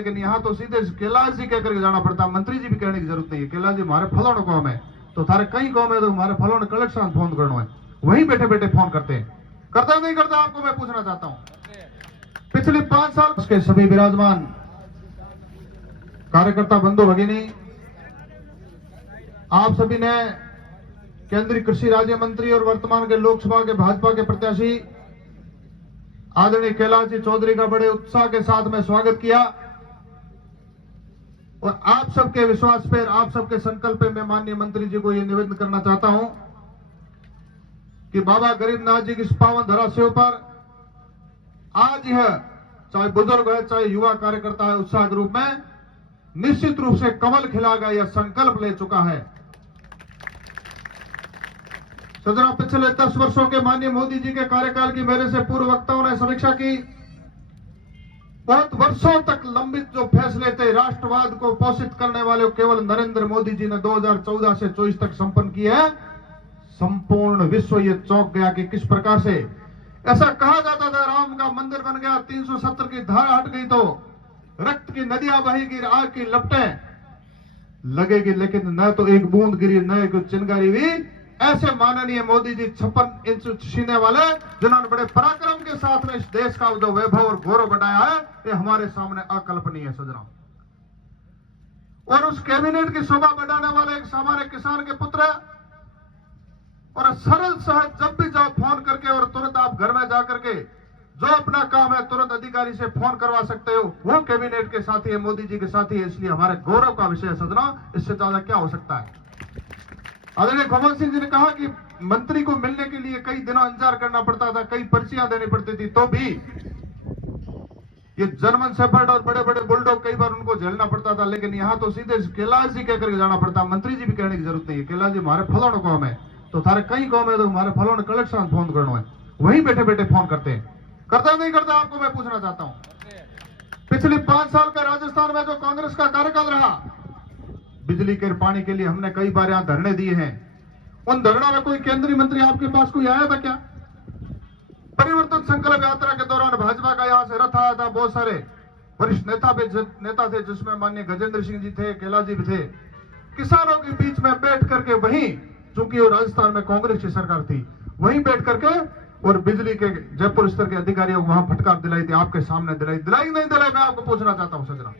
लेकिन यहाँ तो सीधे कैलाश जी कह करके जाना पड़ता, मंत्री जी भी कहने की जरूरत नहीं है। कैलाश जी हमारे फलाना कौम है, तो थारे कई कौम है तो हमारे फलाना कलेक्शन फोन करना है, वहीं बैठे बैठे फोन करते हैं। करता नहीं करता, आपको मैं पूछना चाहता हूं। पिछले 5 साल के सभी विराजमान कार्यकर्ता बंधु भगिनी, आप सभी ने केंद्रीय कृषि राज्य मंत्री और वर्तमान के लोकसभा के भाजपा के प्रत्याशी आदरणीय कैलाश जी चौधरी का बड़े उत्साह के साथ में स्वागत किया और आप सबके विश्वास पर, आप सबके संकल्प पे मैं माननीय मंत्री जी को यह निवेदन करना चाहता हूं कि बाबा गरीबनाथ जी की इस पावन धरा से ऊपर आज यह चाहे बुजुर्ग है चाहे युवा कार्यकर्ता है, उत्साह के रूप में निश्चित रूप से कमल खिलाएगा, यह संकल्प ले चुका है। सजना, पिछले 10 वर्षों के माननीय मोदी जी के कार्यकाल की मेरे से पूर्व वक्ताओं ने समीक्षा की। बहुत वर्षों तक लंबित जो फैसले थे राष्ट्रवाद को पोषित करने वाले, केवल नरेंद्र मोदी जी ने 2014 से 24 तक संपन्न किए हैं। संपूर्ण विश्व ये चौंक गया कि किस प्रकार से ऐसा कहा जाता था राम का मंदिर बन गया, 370 की धारा हट गई तो रक्त की नदियां बहेगी, आग की लपटें लगेगी, लेकिन न तो एक बूंद गिरी न एक चिंगारी हुई। ऐसे माननीय मोदी जी 56 इंच सीने वाले, जिन्होंने बड़े पराक्रम के साथ में इस देश का जो वैभव और गौरव बढ़ाया है, ये हमारे सामने अकल्पनीय है सजना। और उस कैबिनेट की शोभा बढ़ाने वाले एक सामान्य किसान के पुत्र और सरल सहज, जब भी जाओ फोन करके और तुरंत आप घर में जाकर के जो अपना काम है तुरंत अधिकारी से फोन करवा सकते हो, वो कैबिनेट के साथी है, मोदी जी के साथी है। इसलिए हमारे गौरव का विषय है सजना, इससे ज्यादा क्या हो सकता है। आदरणीय कमल सिंह जी ने कहा कि मंत्री को मिलने के लिए कई दिनों इंतजार करना पड़ता था, कई पर्चियां देनी पड़ती थी, तो भी ये जर्मन शेफर्ड और बड़े बड़े बुलडॉग कई बार उनको झेलना पड़ता था, लेकिन यहाँ तो सीधे कैलाश जी कह करके जाना पड़ता, मंत्री जी भी कहने की जरूरत नहीं है। कैलाश जी हमारे फलाना कौम है, तो थारे कई कौम है तो हमारे फलाना कलेक्शन फोन करना है, वहीं बैठे बैठे फोन करते हैं। करता नहीं करता, आपको मैं पूछना चाहता हूं। पिछले 5 साल का राजस्थान में जो कांग्रेस का कार्यकाल रहा, बिजली के पानी के लिए हमने कई बार यहां धरने दिए हैं। उन धरनों में कोई केंद्रीय मंत्री आपके पास कोई आया था क्या? परिवर्तन संकल्प यात्रा के दौरान भाजपा का यहां से रथ आया था, बहुत सारे वरिष्ठ नेता थे, जिसमें माननीय गजेंद्र सिंह जी थे, कैलाश जी भी थे। किसानों के बीच में बैठ करके वहीं, चूंकि वो राजस्थान में कांग्रेस की सरकार थी, वहीं बैठ करके और बिजली के जयपुर स्तर के अधिकारियों को वहां फटकार दिलाई थी, आपके सामने दिलाई नहीं दिलाई, मैं आपको पूछना चाहता हूं सजना।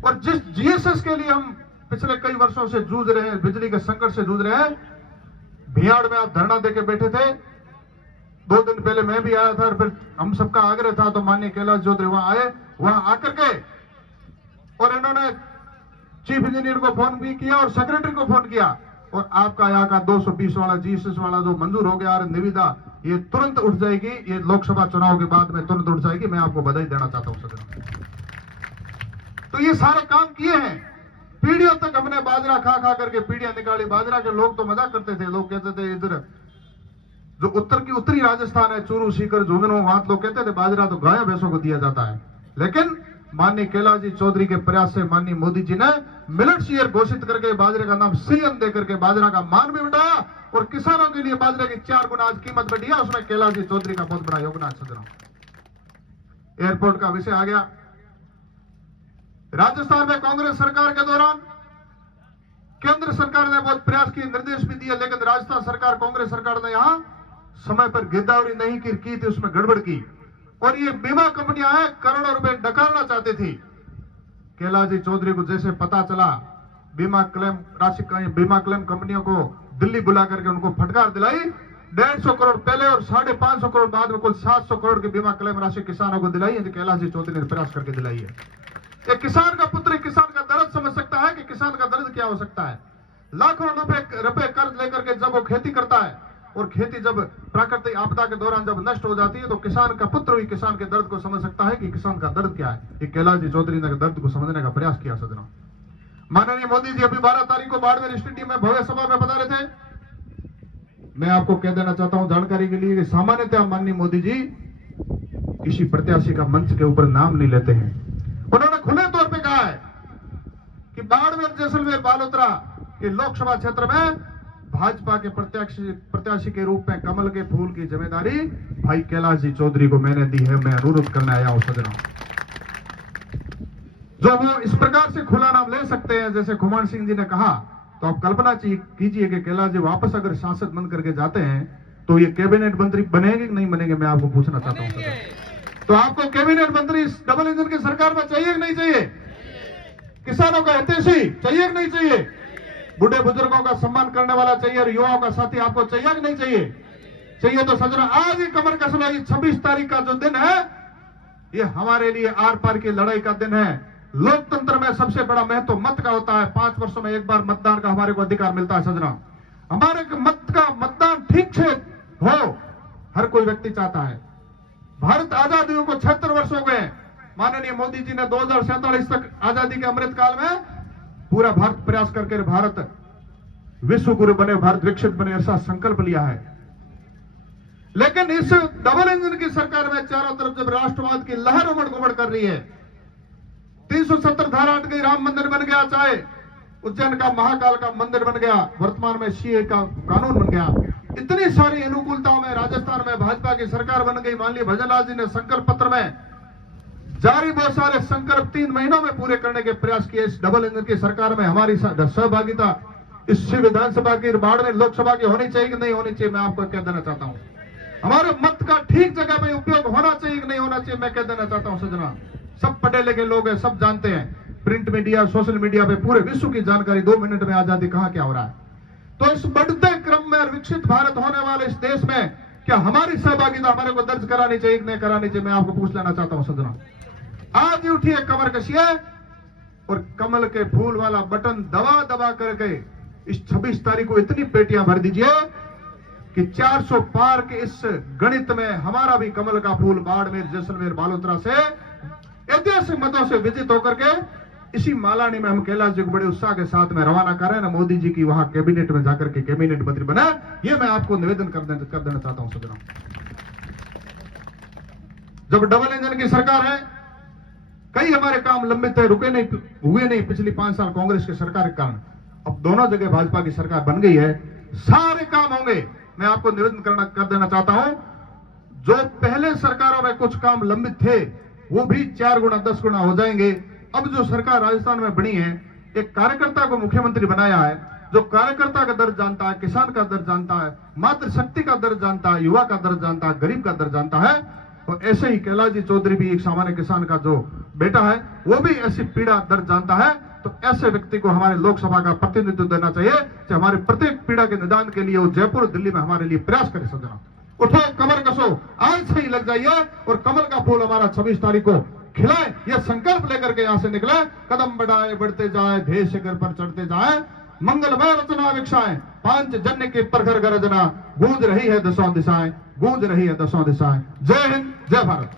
और जिस जीएसएस के लिए हम पिछले कई वर्षों से जूझ रहे हैं, बिजली के संकट से जूझ रहे हैं, भियाड़ में आप धरना देके बैठे थे। 2 दिन पहले मैं भी आया था और फिर हम सबका आग्रह था, तो माननीय कैलाश चौधरी वहां आए, वहां आकर के और इन्होंने चीफ इंजीनियर को फोन भी किया और सेक्रेटरी को फोन किया, और आपका यहाँ का 220 वाला जीएसएस वाला जो मंजूर हो गया निविदा, ये तुरंत उठ जाएगी, ये लोकसभा चुनाव के बाद में तुरंत उठ जाएगी। मैं आपको बधाई देना चाहता हूं सदन। तो ये सारे काम किए हैं। पीढ़ियों तक हमने बाजरा खा खा करके पीढ़ियां निकाली। बाजरा के लोग तो मजाक करते थे, लोग कहते थे इधर जो उत्तरी राजस्थान है, चूरू सीकर झुंझुनू, वहां लोग कहते थे बाजरा तो गाय भैंसों को दिया जाता है। लेकिन माननीय कैलाश जी चौधरी के प्रयास से माननीय मोदी जी ने मिलेट्स ईयर घोषित करके बाजरे का नाम सीएम देकर के बाजरा का मान भी बढ़ाया और किसानों के लिए बाजरे की 4 गुना आज कीमत बढ़ी है। उसमें कैलाश जी चौधरी का बहुत बड़ा योगदान सदन। एयरपोर्ट का विषय आ गया। राजस्थान में कांग्रेस सरकार के दौरान केंद्र सरकार ने बहुत प्रयास किए, निर्देश भी दिए, लेकिन राजस्थान सरकार, कांग्रेस सरकार ने यहां समय पर गिरदावरी नहीं की थी, उसमें गड़बड़ की। और ये बीमा कंपनियां हैं, करोड़ों रुपए डकारना चाहती थी। कैलाश जी चौधरी को जैसे पता चला बीमा क्लेम राशि का, बीमा क्लेम कंपनियों को दिल्ली बुला करके उनको फटकार दिलाई। 150 करोड़ पहले और 550 करोड़ बाद में कुल 700 करोड़ की बीमा क्लेम राशि किसानों को दिलाई है। कैलाश जी चौधरी ने प्रयास करके दिलाई है। एक किसान का पुत्र किसान का दर्द समझ सकता है कि किसान का दर्द क्या हो सकता है। लाखों रुपए कर्ज लेकर के जब वो खेती करता है और खेती जब प्राकृतिक आपदा के दौरान जब नष्ट हो जाती है, तो किसान का पुत्र ही किसान के दर्द को समझ सकता है कि किसान का दर्द क्या है। ये कैलाश जी चौधरी ने दर्द को समझने का प्रयास किया सदनों। माननीय मोदी जी अभी 12 तारीख को बाड़मेर स्टेडियम में भव्य सभा में बता रहे थे। मैं आपको कह देना चाहता हूं जानकारी के लिए कि सामान्यतः माननीय मोदी जी किसी प्रत्याशी का मंच के ऊपर नाम नहीं लेते हैं। उन्होंने खुले तौर पे कहा है कि बाड़मेर, जैसलमेर, बालोतरा के लोकसभा क्षेत्र में भाजपा के प्रत्याशी के रूप में कमल के फूल की जिम्मेदारी भाई कैलाश जी चौधरी को मैंने दी है। मैं अनुरोध करने आया हूं सदनों। जो वो इस प्रकार से खुला नाम ले सकते हैं जैसे कुमार सिंह जी ने कहा, तो आप कल्पना कीजिए कि कैलाश जी वापस अगर सांसद बन करके जाते हैं तो ये कैबिनेट मंत्री बनेंगे कि नहीं बनेंगे, मैं आपको पूछना चाहता हूं। तो आपको कैबिनेट मंत्री इस डबल इंजन की सरकार में चाहिए कि नहीं चाहिए? किसानों का हितैषी चाहिए कि नहीं चाहिए? बूढ़े बुजुर्गों का सम्मान करने वाला चाहिए और युवाओं का साथी आपको चाहिए कि नहीं चाहिए? चाहिए तो सजना आज ही कमर कसना, 26 तारीख का जो दिन है ये हमारे लिए आर पार की लड़ाई का दिन है। लोकतंत्र में सबसे बड़ा महत्व मत का होता है। 5 वर्षों में एक बार मतदान का हमारे को अधिकार मिलता है सजना। हमारे मत का मतदान ठीक से हो, हर कोई व्यक्ति चाहता है। भारत आजादी को 76 वर्ष हो गए। माननीय मोदी जी ने 2047 तक आजादी के अमृत काल में पूरा भारत प्रयास करके भारत विश्व गुरु बने, भारत विकसित बने, ऐसा संकल्प लिया है। लेकिन इस डबल इंजन की सरकार में चारों तरफ जब राष्ट्रवाद की लहर उमड़ घुमड़ कर रही है, 370 धारा हट गई, राम मंदिर बन गया, चाहे उज्जैन का महाकाल का मंदिर बन गया, वर्तमान में सीए का कानून बन गया, इतनी सारी अनुकूलताओं में राजस्थान में भाजपा की सरकार बन गई। मान लीजिए भजनलाल जी ने संकल्प पत्र में जारी बहुत सारे संकल्प 3 महीनों में पूरे करने के प्रयास किए। इस डबल इंजन की सरकार में हमारी सहभागिता इस विधानसभा की, बाड़मेर लोकसभा की होनी चाहिए कि नहीं होनी चाहिए, मैं आपको कह देना चाहता हूं। हमारे मत का ठीक जगह पे उपयोग होना चाहिए कि नहीं होना चाहिए, मैं कह देना चाहता हूं सजना। सब पढ़े लिखे लोग हैं, सब जानते हैं। प्रिंट मीडिया, सोशल मीडिया पे पूरे विश्व की जानकारी 2 मिनट में आजादी कहां क्या हो रहा है। तो इस बढ़ते क्रम में और विकसित भारत होने वाले इस देश में क्या हमारी सहभागिता हमारे को दर्ज करानी चाहिए कि नहीं करानी चाहिए, मैं आपको पूछ लेना चाहता हूं सजना। आज ही उठिए, कमर कसिए और कमल के फूल वाला बटन दबा दबा करके इस 26 तारीख को इतनी पेटियां भर दीजिए कि 400 पार के इस गणित में हमारा भी कमल का फूल बाड़मेर, जैसलमेर, बालोतरा से ऐतिहासिक मतों से विजित होकर के इसी मालानी में हम कैलाश जी को बड़े उत्साह के साथ में रवाना कर रहे हैं ना, मोदी जी की वहां कैबिनेट में जाकर के कैबिनेट मंत्री बना। ये मैं आपको निवेदन कर देना चाहता हूं सजना। जब डबल इंजन की सरकार है, कई हमारे काम लंबित थे, रुके नहीं, हुए नहीं पिछली 5 साल कांग्रेस की सरकार के कारण। अब दोनों जगह भाजपा की सरकार बन गई है, सारे काम होंगे। मैं आपको निवेदन कर देना चाहता हूं, जो पहले सरकारों में कुछ काम लंबित थे वो भी 4 गुना 10 गुना हो जाएंगे। अब जो सरकार राजस्थान में बनी है, एक कार्यकर्ता को मुख्यमंत्री बनाया है, जो कार्यकर्ता का दर्द जानता है, किसान का दर्द जानता है, मातृशक्ति का दर्द जानता है, युवा का दर्द जानता है, गरीब का दर्द जानता है। और ऐसे ही कैलाश जी चौधरी भी एक सामान्य किसान का जो बेटा है, वो भी ऐसी पीड़ा दर्द जानता है। तो ऐसे व्यक्ति को हमारे लोकसभा का प्रतिनिधित्व देना चाहिए कि हमारे प्रत्येक पीड़ा के निदान के लिए वो जयपुर, दिल्ली में हमारे लिए प्रयास करे सजना। उठो, कमर कसो, आज से ही लग जाइए और कमल का फूल हमारा 26 तारीख को खिलाए, यह संकल्प लेकर के यहां से निकले। कदम बढ़ाए, बढ़ते जाए, ध्येय शिखर पर चढ़ते जाए, मंगलमय रचना विकसाएं, 5 जन्य की प्रखर गरजना, गूंज रही है दसों दिशाएं, गूंज रही है दसों दिशाएं। जय हिंद, जय भारत।